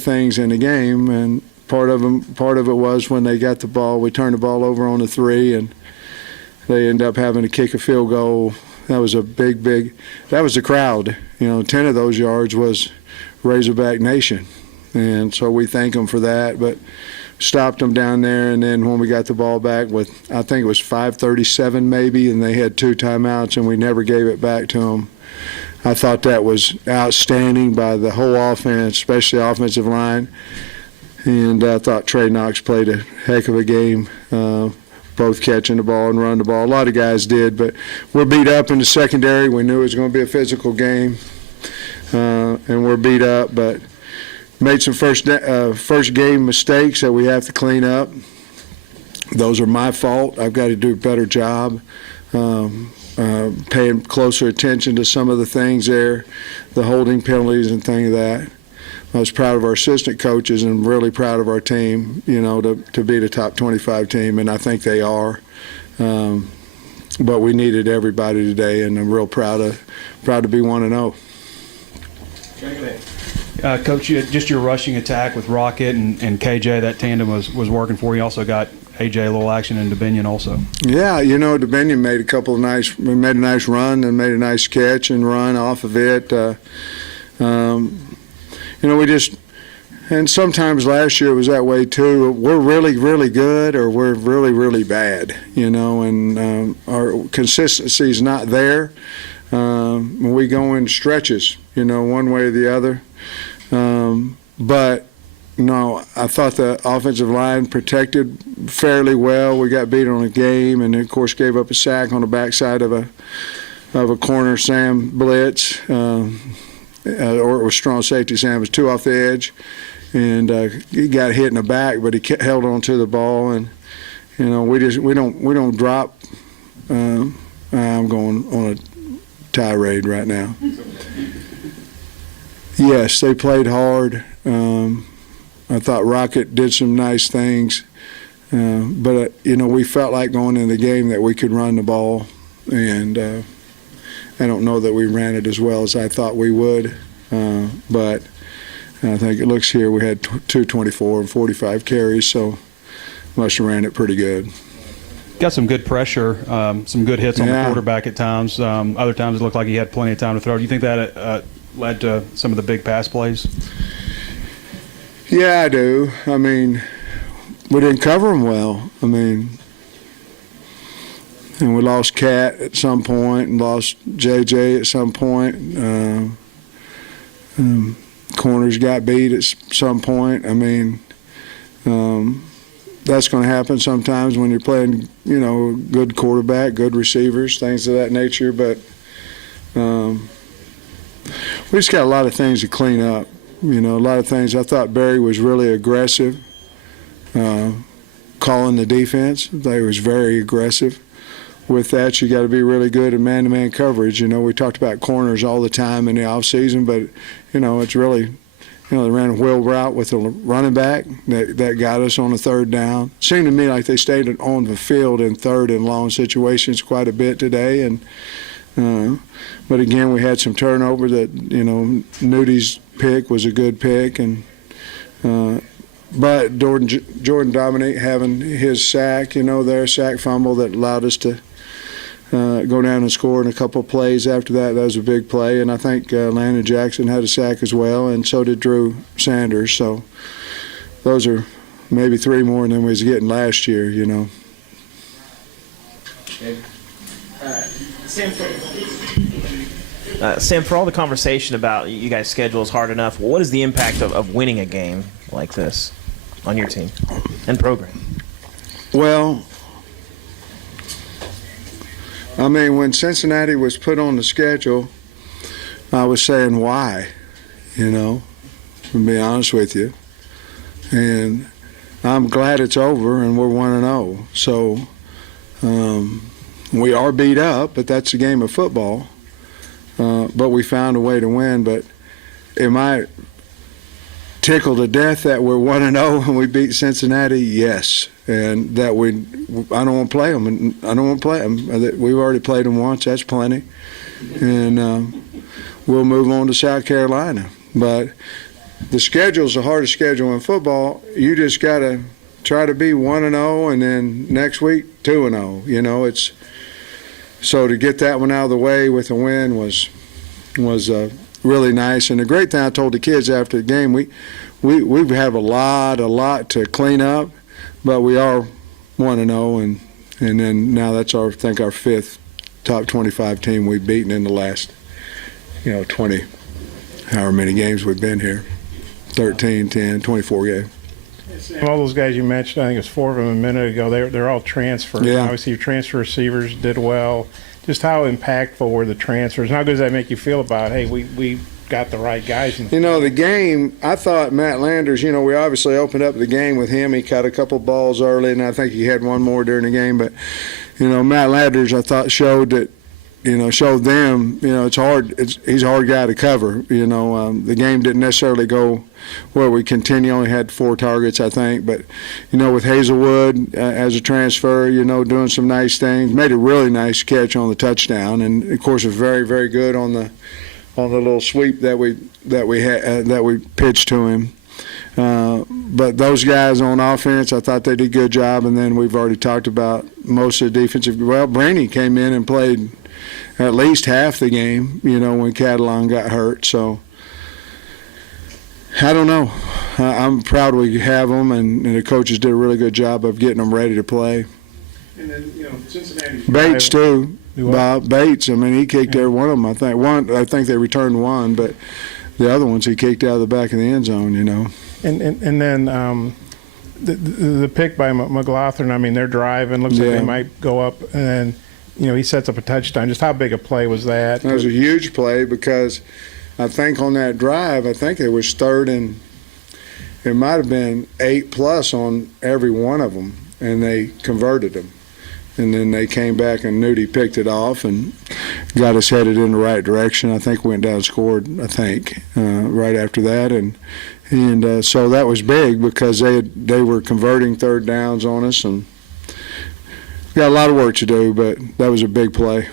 things in the game, and part of it was when they got the ball, we turned the ball over on the 3, and they end up having to kick a field goal. That was a big, that was the crowd. 10 of those yards was Razorback Nation. And so we thank them for that, but stopped them down there. And then when we got the ball back with, I think it was 5:37 maybe, and they had 2 timeouts, and we never gave it back to them. I thought that was outstanding by the whole offense, especially the offensive line. And I thought Trey Knox played a heck of a game, both catching the ball and running the ball. A lot of guys did, but we're beat up in the secondary. We knew it was going to be a physical game, and we're beat up, but made some first game mistakes that we have to clean up. Those are my fault. I've got to do a better job paying closer attention to some of the things there, the holding penalties and things of that. I was proud of our assistant coaches and really proud of our team, to be the top 25 team, and I think they are. But we needed everybody today, and I'm real proud to be 1-0. Coach, just your rushing attack with Rocket and KJ, that tandem was working for you. Also got AJ a little action in Dominick also. Yeah, Dominick made made a nice run and made a nice catch and run off of it. And sometimes last year it was that way too. We're really, really good or we're really, really bad, and our consistency is not there. We go in stretches, one way or the other. But I thought the offensive line protected fairly well. We got beat on a game, and of course gave up a sack on the backside of a corner Sam blitz, or it was strong safety Sam. It was 2 off the edge, and he got hit in the back, but he held on to the ball, and we don't drop. I'm going on a tirade right now. Yes, they played hard. I thought Rocket did some nice things, but we felt like going in the game that we could run the ball, and I don't know that we ran it as well as I thought we would, but I think it looks here we had 224 and 45 carries, so must have ran it pretty good. Got some good pressure, some good hits on the quarterback at times. Other times it looked like he had plenty of time to throw. Do you think that led to some of the big pass plays? Yeah, I do. We didn't cover them well. And we lost Cat at some point and lost JJ at some point. Corners got beat at some point. That's going to happen sometimes when you're playing, good quarterback, good receivers, things of that nature. But we just got a lot of things to clean up. A lot of things. I thought Barry was really aggressive, calling the defense. They was very aggressive. With that, you got to be really good at man-to-man coverage. We talked about corners all the time in the offseason, but, it's really, they ran a wheel route with a running back that got us on a 3rd down. Seemed to me like they stayed on the field in 3rd and long situations quite a bit today. But again, we had some turnover that, Nudi's pick was a good pick, and but Jordan Dominick having his sack, their sack fumble that allowed us to go down and score in a couple of plays after that. That was a big play, and I think Landon Jackson had a sack as well, and so did Drew Sanders. So those are maybe 3 more than we was getting last year, Sam, for all the conversation about you guys' schedule is hard enough, what is the impact of winning a game like this on your team and program? Well, when Cincinnati was put on the schedule, I was saying why, to be honest with you. And I'm glad it's over and we're 1-0. So we are beat up, but that's a game of football. But we found a way to win. But am I tickled to death that we're 1-0 and we beat Cincinnati? Yes. And that I don't want to play them. I don't want to play them. We've already played them once. That's plenty. And we'll move on to South Carolina. But the schedule's the hardest schedule in football. You just got to try to be 1-0, and then next week 2-0. You know, it's so to get that one out of the way with a win was really nice. And the great thing I told the kids after the game, we have a lot to clean up, but we are 1-0, and then now that's I think our fifth top 25 team we've beaten in the last 20 however many games we've been here. 13, 10, 24 games. All those guys you mentioned, I think it was 4 of them a minute ago, they're all transfers. Yeah. Obviously, your transfer receivers did well. Just how impactful were the transfers? And how good does that make you feel about, hey, we got the right guys? The game, I thought Matt Landers, we obviously opened up the game with him. He caught a couple balls early, and I think he had one more during the game. But, Matt Landers, I thought, showed them, it's hard. He's a hard guy to cover. The game didn't necessarily go where we continue. Only had 4 targets, I think. But, with Hazelwood as a transfer, doing some nice things. Made a really nice catch on the touchdown, and of course was very, very good on the little sweep that we pitched to him. But those guys on offense, I thought they did a good job. And then we've already talked about most of the defensive. Well, Brainy came in and played at least half the game, when Catalan got hurt. So I don't know. I'm proud we have them, and the coaches did a really good job of getting them ready to play. And then, Cincinnati. Bates too. Bob Bates. I mean, he kicked every one of them. I think they returned one, but the other ones he kicked out of the back of the end zone. And then the pick by McLaughlin. I mean, they're driving. Looks like they might go up, and he sets up a touchdown. Just how big a play was that? That was a huge play because I think on that drive, I think it was third and it might have been 8+ on every one of them, and they converted them. And then they came back, and Nudie picked it off and got us headed in the right direction. I think we went down and scored, right after that. And so that was big because they were converting third downs on us, and got a lot of work to do, but that was a big play.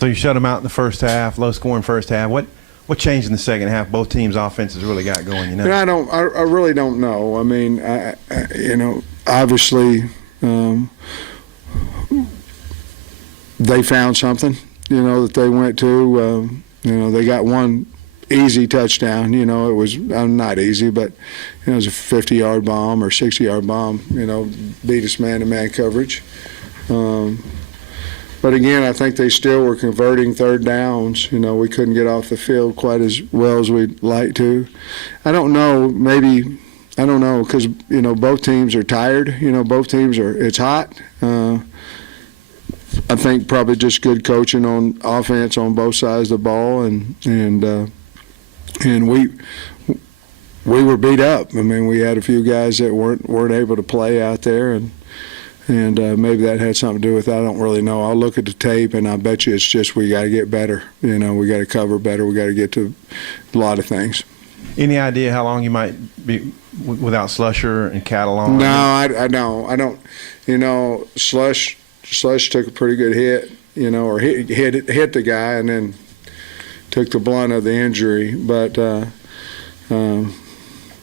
So you shut them out in the first half, low scoring first half. What changed in the second half? Both teams' offenses really got going. I really don't know. I mean, obviously. They found something, that they went to. They got one easy touchdown. It was not easy, but it was a 50-yard bomb or 60-yard bomb. Beat us man-to-man coverage. But again, I think they still were converting third downs. We couldn't get off the field quite as well as we'd like to. I don't know. Maybe I don't know because both teams are tired. Both teams are. It's hot. I think probably just good coaching on offense on both sides of the ball, and we were beat up. I mean, we had a few guys that weren't able to play out there, and maybe that had something to do with it. I don't really know. I'll look at the tape, and I bet you it's just we got to get better. We got to cover better. We got to get to a lot of things. Any idea how long you might be without Slusher and Catalan? No, I don't. Slush took a pretty good hit, or hit the guy and then took the blunt of the injury. But I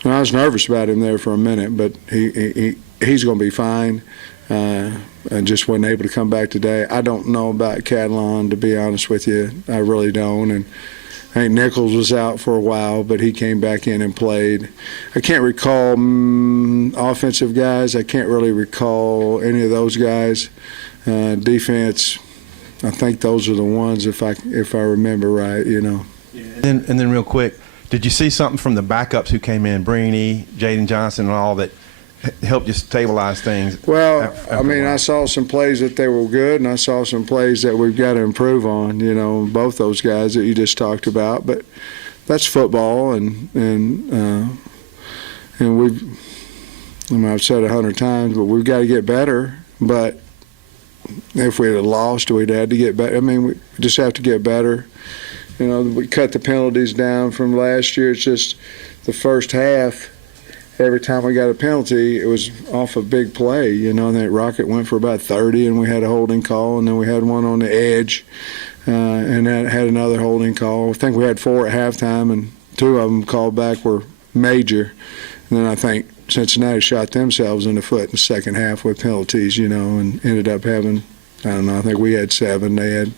was nervous about him there for a minute, but he's going to be fine. I just wasn't able to come back today. I don't know about Catalan, to be honest with you. I really don't. And I think Nichols was out for a while, but he came back in and played. I can't recall offensive guys. I can't really recall any of those guys. Defense, I think those are the ones if I remember right. And then real quick, did you see something from the backups who came in, Breeny, Jaden Johnson, and all that helped you stabilize things? Well, I saw some plays that they were good, and I saw some plays that we've got to improve on. Both those guys that you just talked about. But that's football, and I've said 100 times, but we've got to get better. But if we had lost, we'd had to get better. We just have to get better. We cut the penalties down from last year. It's just the first half. Every time we got a penalty, it was off a big play. And that Rocket went for about 30, and we had a holding call, and then we had one on the edge, and that had another holding call. I think we had 4 at halftime, and 2 of them called back were major. And then I think Cincinnati shot themselves in the foot in the second half with penalties, and ended up having, I don't know, I think we had 7, they had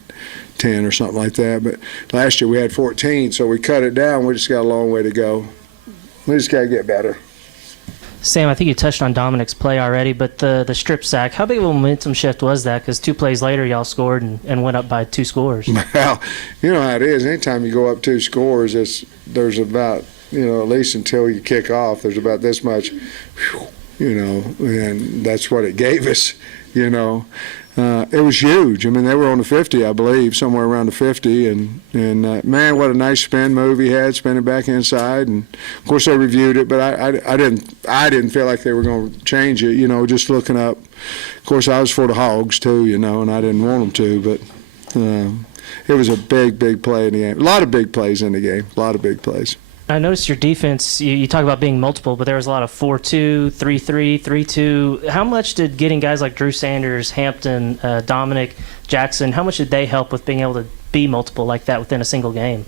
10 or something like that. But last year we had 14, so we cut it down. We just got a long way to go. We just got to get better. Sam, I think you touched on Dominick's play already, but the strip sack, how big of a momentum shift was that? Because 2 plays later, y'all scored and went up by 2 scores. Well, you know how it is. Anytime you go up 2 scores, there's about, at least until you kick off, there's about this much, and that's what it gave us, It was huge. I mean, they were on the 50, I believe, somewhere around the 50. And man, what a nice spin move he had, spinning back inside. And of course, they reviewed it, but I didn't feel like they were going to change it. Just looking up. Of course, I was for the Hogs too, and I didn't want them to, but it was a big play in the game. A lot of big plays in the game. A lot of big plays. I noticed your defense, you talk about being multiple, but there was a lot of 4-2, 3-3, 3-2. How much did getting guys like Drew Sanders, Hampton, Dominick, Jackson, how much did they help with being able to be multiple like that within a single game?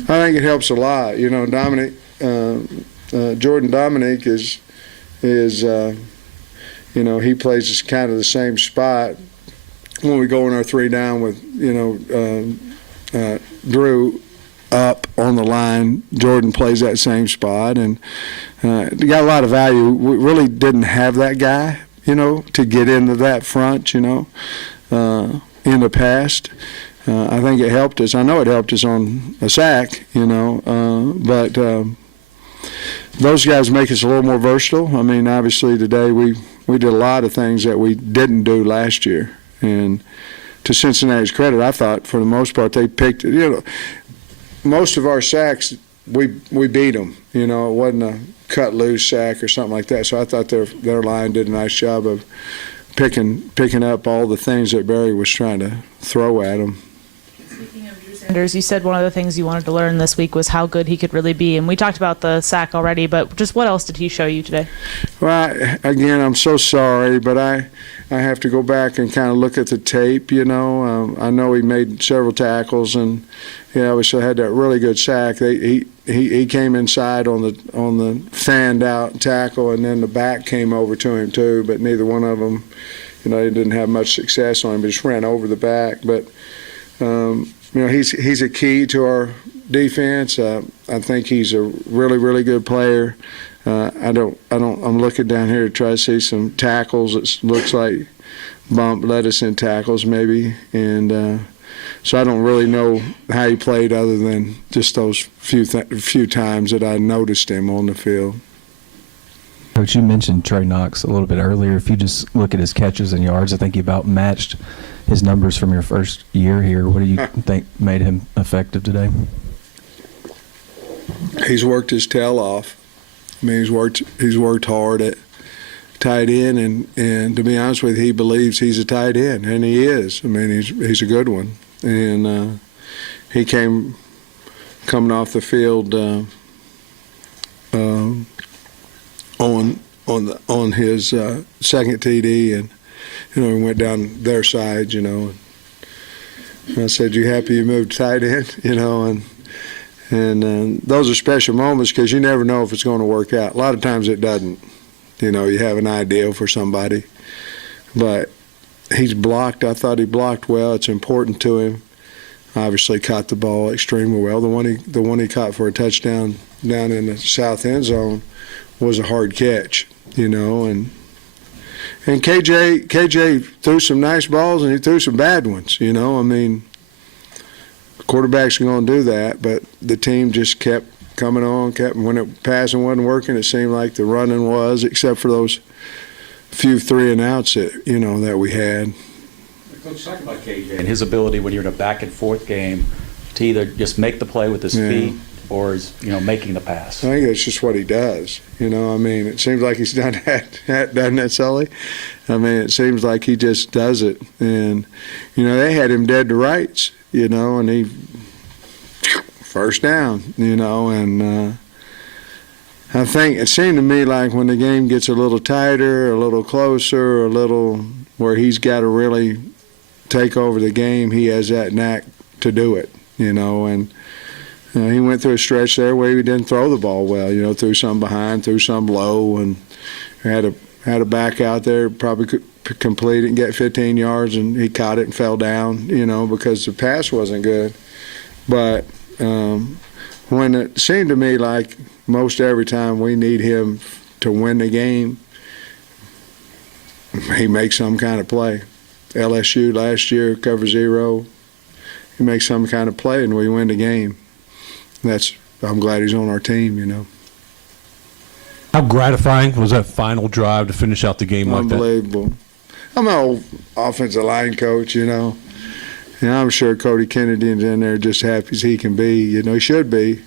I think it helps a lot. Dominick, Jordan Dominick is he plays kind of the same spot when we go in our 3 down with, Drew up on the line. Jordan plays that same spot, and they got a lot of value. We really didn't have that guy, to get into that front, in the past. I think it helped us. I know it helped us on a sack, but those guys make us a little more versatile. I mean, obviously today we did a lot of things that we didn't do last year, and to Cincinnati's credit, I thought for the most part they picked it. Most of our sacks, we beat them. It wasn't a cut loose sack or something like that. So I thought their line did a nice job of picking up all the things that Barry was trying to throw at them. Speaking of Drew Sanders, you said one of the things you wanted to learn this week was how good he could really be. And we talked about the sack already, but just what else did he show you today? Well, Again, I'm so sorry, but I have to go back and kind of look at the tape, I know he made several tackles, and he obviously had that really good sack. He came inside on the fanned out tackle, and then the back came over to him too, but neither one of them, he didn't have much success on him. He just ran over the back. But he's a key to our defense. I think he's a really good player. I'm looking down here to try to see some tackles. It looks like bump led us in tackles maybe, and so I don't really know how he played other than just those few times that I noticed him on the field. Coach, you mentioned Trey Knox a little bit earlier. If you just look at his catches and yards, I think he about matched his numbers from your first year here. What do you think made him effective today? He's worked his tail off. I mean, he's worked hard at tight end, and to be honest with you, he believes he's a tight end, and he is. I mean, he's a good one. And he coming off the field on his second TD, and he went down their side, and I said, "You happy you moved tight end?" And those are special moments because you never know if it's going to work out. A lot of times it doesn't. You have an idea for somebody, but he's blocked. I thought he blocked well. It's important to him. Obviously caught the ball extremely well. The one he caught for a touchdown down in the south end zone was a hard catch, and KJ threw some nice balls and he threw some bad ones, I mean, quarterbacks are going to do that, but the team just kept coming on, when it passing wasn't working, it seemed like the running was, except for those few 3 and outs that, that we had. Coach, talk about KJ and his ability when you're in a back and forth game to either just make the play with his feet or is, making the pass. I think that's just what he does. I mean, it seems like he's done that, doesn't it, Sully? I mean, it seems like he just does it. And, they had him dead to rights, and he first down, and I think it seemed to me like when the game gets a little tighter, a little closer, a little where he's got to really take over the game, he has that knack to do it, and He went through a stretch there where he didn't throw the ball well. Threw some behind, threw some low, and had a back out there probably could complete it and get 15 yards, and he caught it and fell down. Because the pass wasn't good. But when it seemed to me like most every time we need him to win the game, he makes some kind of play. LSU last year, cover 0. He makes some kind of play and we win the game. I'm glad he's on our team, How gratifying was that final drive to finish out the game like that? Unbelievable. I'm an old offensive line coach, And I'm sure Cody Kennedy's in there just happy as he can be. He should be.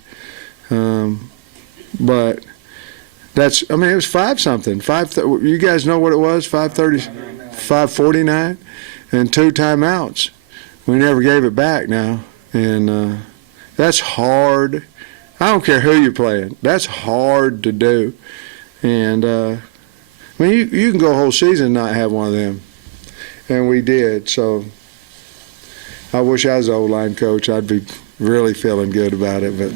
But it was 5-something. You guys know what it was? 5:30, 5:49, and 2 timeouts. We never gave it back now, and that's hard. I don't care who you're playing. That's hard to do, and you can go a whole season and not have one of them, and we did. So I wish I was the O-line coach. I'd be really feeling good about it, but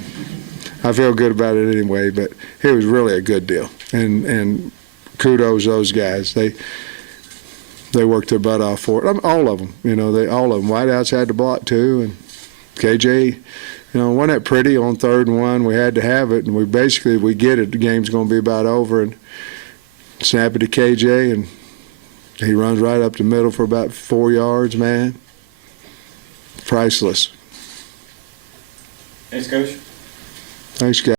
I feel good about it anyway. But it was really a good deal, and kudos those guys. They worked their butt off for it. All of them, all of them. Whiteouts had to block too, and KJ, wasn't that pretty on 3rd and 1? We had to have it, and we get it. The game's going to be about over, and snap it to KJ, and he runs right up the middle for about 4 yards, man. Priceless. Thanks, Coach. Thanks, guys.